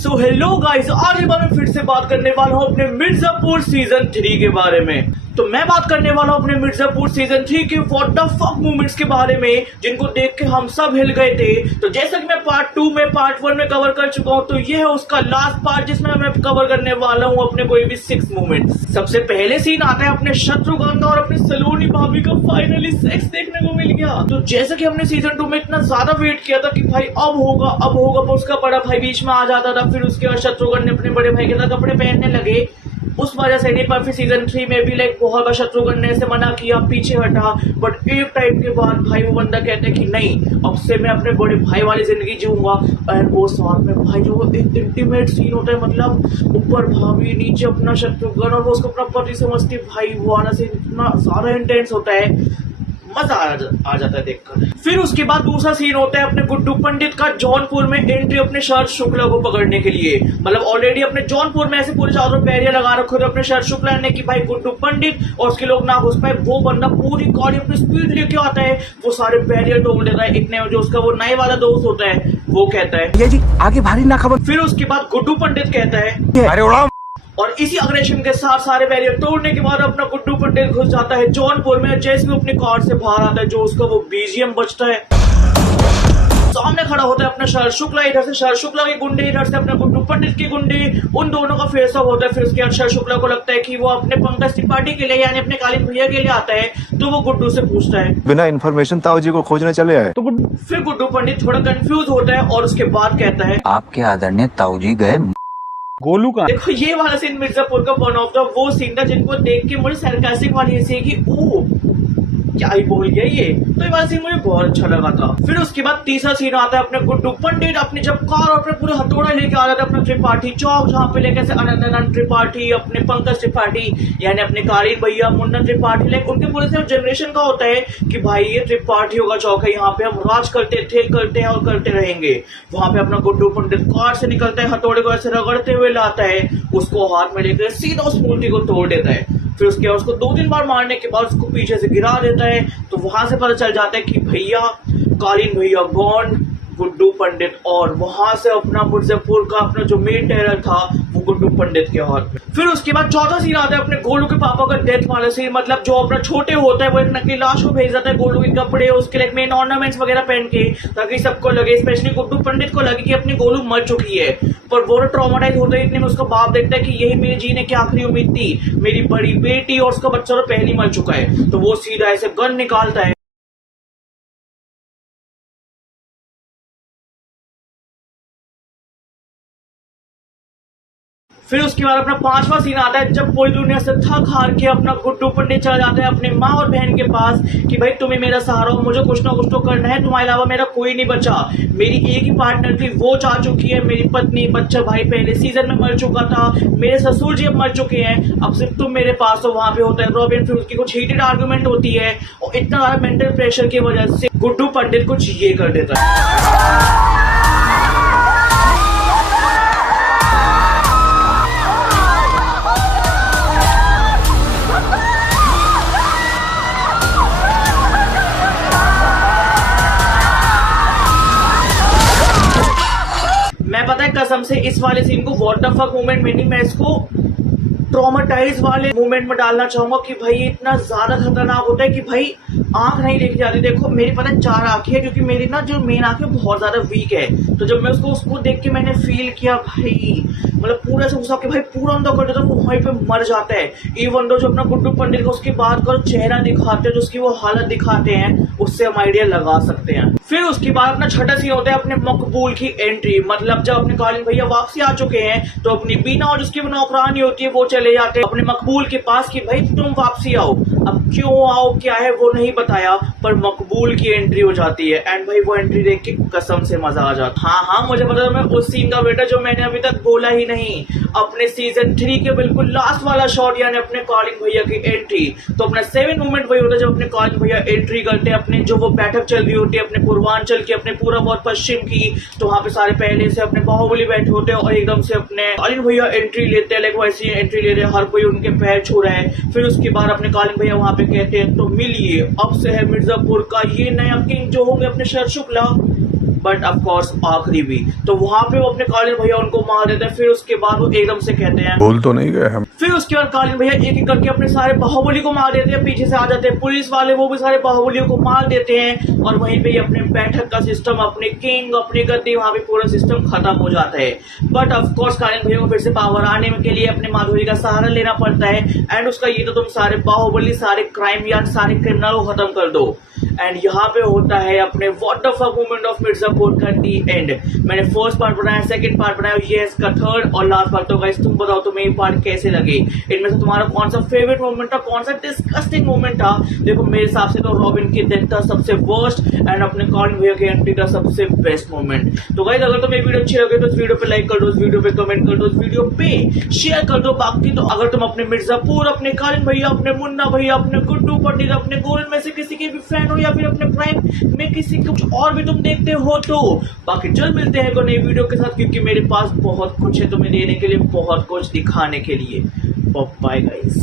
So hello guys, आज मैं फिर से बात करने वाला हूँ अपने मिर्जापुर सीजन 3 के बारे में। तो मैं बात करने वाला हूँ अपने मिर्जापुर सीजन 3 के व्हाट द फक मूवमेंट्स के बारे में, जिनको देख के हम सब हिल गए थे। तो जैसा कि मैं पार्ट 2 में पार्ट 1 में कवर कर चुका हूँ, तो ये है उसका लास्ट पार्ट जिसमें मैं कवर करने वाला हूँ अपने कोई भी 6 मूवमेंट्स। सबसे पहले सीन आता है अपने शत्रुघ्न और अपनी सलोनी भाभी का फाइनली सेक्स देखने को मिल गया। तो जैसा कि हमने सीजन 2 में इतना ज्यादा वेट किया था कि भाई अब होगा पर उसका बड़ा भाई बीच में आ जाता था। फिर उसके बाद शत्रुघ्न ने अपने बड़े भाई के साथ कपड़े पहनने लगे, उस वजह से नहीं। पर फिर सीजन 3 में भी बहुत बार शत्रुघ्न ने ऐसे मना किया, पीछे हटा। बट एक टाइम के बाद भाई वो बंदा कहता है कि नहीं, अब से मैं अपने बड़े भाई वाली जिंदगी जीऊंगा। एंड वो साथ में भाई जो एक इंटीमेट सीन होता है, मतलब ऊपर भाभी नीचे अपना शत्रुघ्न और वो उसको अपना पति समझती, भाई वो वाला सीन इतना ज्यादा इंटेंस होता है, मजा आ जाता है देखकर। फिर उसके बाद दूसरा सीन होता है अपने गुड्डू पंडित का जौनपुर में एंट्री अपने शरद शुक्ला को पकड़ने के लिए। मतलब ऑलरेडी अपने जौनपुर में ऐसे पूरे चारों बैरियर लगा रखे थे अपने शरद शुक्ला ने कि भाई गुड्डू पंडित और उसके लोग ना घुस पाए। वो बंदा पूरी गाड़ी अपनी स्पीड लेके आता है, वो सारे बैरियर तोड़ देता है। इतने जो उसका वो नए वाला दोस्त होता है वो कहता है ये जी आगे भारी ना खबर। फिर उसके बाद गुड्डू पंडित कहता है अरे उड़ा। और इसी अग्रेशन के साथ सारे बैरियर तोड़ने के बाद अपना गुड्डू पंडित घुस जाता है जौनपुर में। जैसे भी अपनी कार से बाहर आता है, जो उसका वो बीजीएम बजता है, सामने खड़ा होता है अपना शरद शुक्ला। इधर से शरद शुक्ला के गुंडे, इधर से अपने गुड्डू पंडित के गुंडे, उन दोनों का फेस ऑफ होता है। फिर उसके बाद शरद शुक्ला को लगता है कि वो अपने पंकज त्रिपाठी के लिए यानी अपने कालीन भैया के लिए आता है, तो वो गुड्डू से पूछता है बिना इन्फॉर्मेशन ताऊ जी को खोजने चले आए। तो फिर गुड्डू पंडित थोड़ा कंफ्यूज होता है और उसके बाद कहता है आपके आदरणीय ताऊ जी गए गोलू का। देखो ये वाला सीन मिर्जापुर का वन ऑफ द वो सीन था जिनको देख के मुझे सरकास्टिक वाली ऐसी है कि ओ क्या ही बोल गया ये। तो ये वाला सीन मुझे बहुत अच्छा लगा था। फिर उसके बाद तीसरा सीन आता है अपने गुड्डू पंडित अपनी जब कार और अपने पूरे हथौड़ा लेके आ जाता है अपना त्रिपाठी चौक, जहाँ पे लेके से अनंत त्रिपाठी, अपने पंकज त्रिपाठी यानी अपने कालीन भैया, मुन्ना त्रिपाठी, लाइक उनके पूरे से जनरेशन का होता है कि भाई ये त्रिपाठियों का चौक है, यहाँ पे हम राज करते थे, करते हैं और करते रहेंगे। वहां पे अपना गुड्डू पंडित कार से निकलता है, हथौड़े को ऐसे रगड़ते हुए लाता है, उसको हाथ में लेकर सीधा उस मूर्ति को तोड़ देता है। फिर उसके बाद उसको 2-3 बार मारने के बाद उसको पीछे से गिरा देता है। तो वहां से पता चल जाता है कि भैया कालीन भैया गॉन, गुड्डू पंडित। और वहां से अपना मिर्जापुर का अपना जो मेन टेरर था वो गुड्डू पंडित के हाथ में। फिर उसके बाद चौथा सीन आता है अपने गोलू के पापा का डेथ वाला सीन। मतलब जो अपना छोटे होता है वो एक नकली लाश को भेज जाता है गोलू के कपड़े, उसके लिए मेन ऑर्नामेंट्स वगैरह पहन के, ताकि सबको लगे, स्पेशली गुड्डू पंडित को लगे कि अपनी गोलू मर चुकी है। पर वो ट्रॉमाटाइज होता है इतने में उसका बाप देखता है कि यही मेरे जीने की आखिरी उम्मीद थी, मेरी बड़ी बेटी और उसका बच्चा तो पहले ही मर चुका है। तो वो सीधा ऐसे गन निकालता है। फिर उसके बाद अपना 5वां सीन आता है जब पूरी दुनिया से थक हार के अपना गुड्डू पंडित चला जाता है अपने माँ और बहन के पास कि भाई तुम्हें मेरा सहारा हो, मुझे कुछ ना कुछ तो करना है, तुम्हारे अलावा मेरा कोई नहीं बचा। मेरी एक ही पार्टनर थी, वो जा चुकी है, मेरी पत्नी, बच्चा भाई पहले सीजन में मर चुका था, मेरे ससुर जी अब मर चुके हैं, अब सिर्फ तुम मेरे पास हो। वहां पे होता है रॉबिन, फिर उसकी कुछ हीटेड आर्गुमेंट होती है और इतना ज्यादा मेंटल प्रेशर की वजह से गुड्डू पंडित कुछ ये कर देता है। मैं पता है कसम से इस वाले सीन को व्हाट द फक मोमेंट में नहीं, मैं इसको ट्रॉमाटाइज वाले मोमेंट में डालना चाहूंगा कि भाई इतना ज्यादा खतरनाक होता है कि भाई आंख नहीं देखी जाती। देखो मेरी पता है 4 आंखें है, क्योंकि मेरी ना जो मेन आंख है बहुत ज्यादा वीक है। तो जब मैं उसको देख के मैंने फील किया भाई, मतलब पूरा से घुसा के भाई पूरा अंदर कर देता, वो वहीं पे मर जाता है। इवन दो जो अपना गुड्डू पंडित को उसकी बात करो चेहरा दिखाते हैं, जो उसकी वो हालत दिखाते हैं, उससे हम आइडिया लगा सकते हैं। फिर उसके बाद अपना छठा सीन होता है अपने मकबूल की एंट्री। मतलब जब अपने कालीन भैया वापसी आ चुके हैं तो अपनी बीना और जिसकी नौकरानी होती है वो चले जाते हैं अपने मकबूल के पास कि भाई तुम वापसी आओ। अब क्यों आओ क्या है वो नहीं बताया, पर मकबूल की एंट्री हो जाती है। एंड भाई वो एंट्री देख के कसम से मजा आ जाता। हाँ मुझे पता था मैं उस सीन का बेटा जो मैंने अभी तक बोला ही नहीं, अपने सीजन 3 के बिल्कुल लास्ट वाला शॉट यानी अपने कालीन भैया की एंट्री। तो अपना 7 मोमेंट वही होता है जब अपने कालीन भैया एंट्री करते हैं, अपने जो वो बैठक चल रही होती है अपने पूर्वांचल की, अपने पूरा बहुत पश्चिम की। तो वहां पे सारे पहले से अपने बाहुबली बैठे होते हैं और एकदम से अपने कालीन भैया एंट्री लेते हैं, लाइक वैसी एंट्री ले रहे हैं, हर कोई उनके पैर छू रहा है। फिर उसके बाद अपने कालीन भैया वहां पे कहते हैं तो मिलिए, अब से है मिर्जापुर का ये नया किंग जो होंगे अपने शरद शुक्ला। बट ऑफ कोर्स आखिरी भी। तो वहां पे वो अपने कालीन भैया उनको मार देते हैं। फिर उसके बाद वो एकदम से कहते हैं भूल तो नहीं गए हम। फिर उसके बाद कालीन भैया एक एक करके अपने सारे बाहुबली को मार देते हैं। पीछे से आ जाते हैं पुलिस वाले, वो भी सारे बाहुबलियों को मार देते हैं। और वहीं पे अपने बैठक का सिस्टम, अपने किंग, अपनी गद्दी, वहां पे पूरा सिस्टम खत्म हो जाता है। बट ऑफ कोर्स कालीन भैया को फिर से पावर आने के लिए अपने माधुरी का सहारा लेना पड़ता है। एंड उसका ये तो तुम सारे बाहुबली, सारे क्राइम या सारे क्रिमिनल को खत्म कर दो। एंड यहाँ पे होता है अपने what the fuck moment of Mirzapur का दी एंड। मैंने फर्स्ट पार्ट बनाया, सेकंड पार्ट बनाया, ये इसका थर्ड और लास्ट पार्ट। तो गाइस तुम बताओ तुम्हें ये पार्ट कैसे लगे? इनमें से तुम्हारा कौन सा फेवरेट मोमेंट था, कौन सा डिस्गस्टिंग मोमेंट था? देखो मेरे हिसाब से तो रॉबिन की डेथ था सबसे वर्स्ट एंड अपने कालीन भैया की एंट्री का सबसे बेस्ट मोमेंट। तो गाइस अगर तुम्हें वीडियो अच्छी लगे तो इस वीडियो पे लाइक कर दो, इस वीडियो पे कमेंट कर दो, इस वीडियो पे शेयर कर दो। बाकी तो अगर तुम अपने मिर्जापुर, अपने कालीन भैया, अपने मुन्ना भैया, अपने गुड्डू पंडित, अपने गोल्ड में से किसी के भी फैन हो या फिर अपने प्राइम में किसी कुछ और भी तुम देखते हो तो बाकी जल्द मिलते हैं कोई नई वीडियो के साथ, क्योंकि मेरे पास बहुत कुछ है तुम्हें देने के लिए, बहुत कुछ दिखाने के लिए। Bye guys.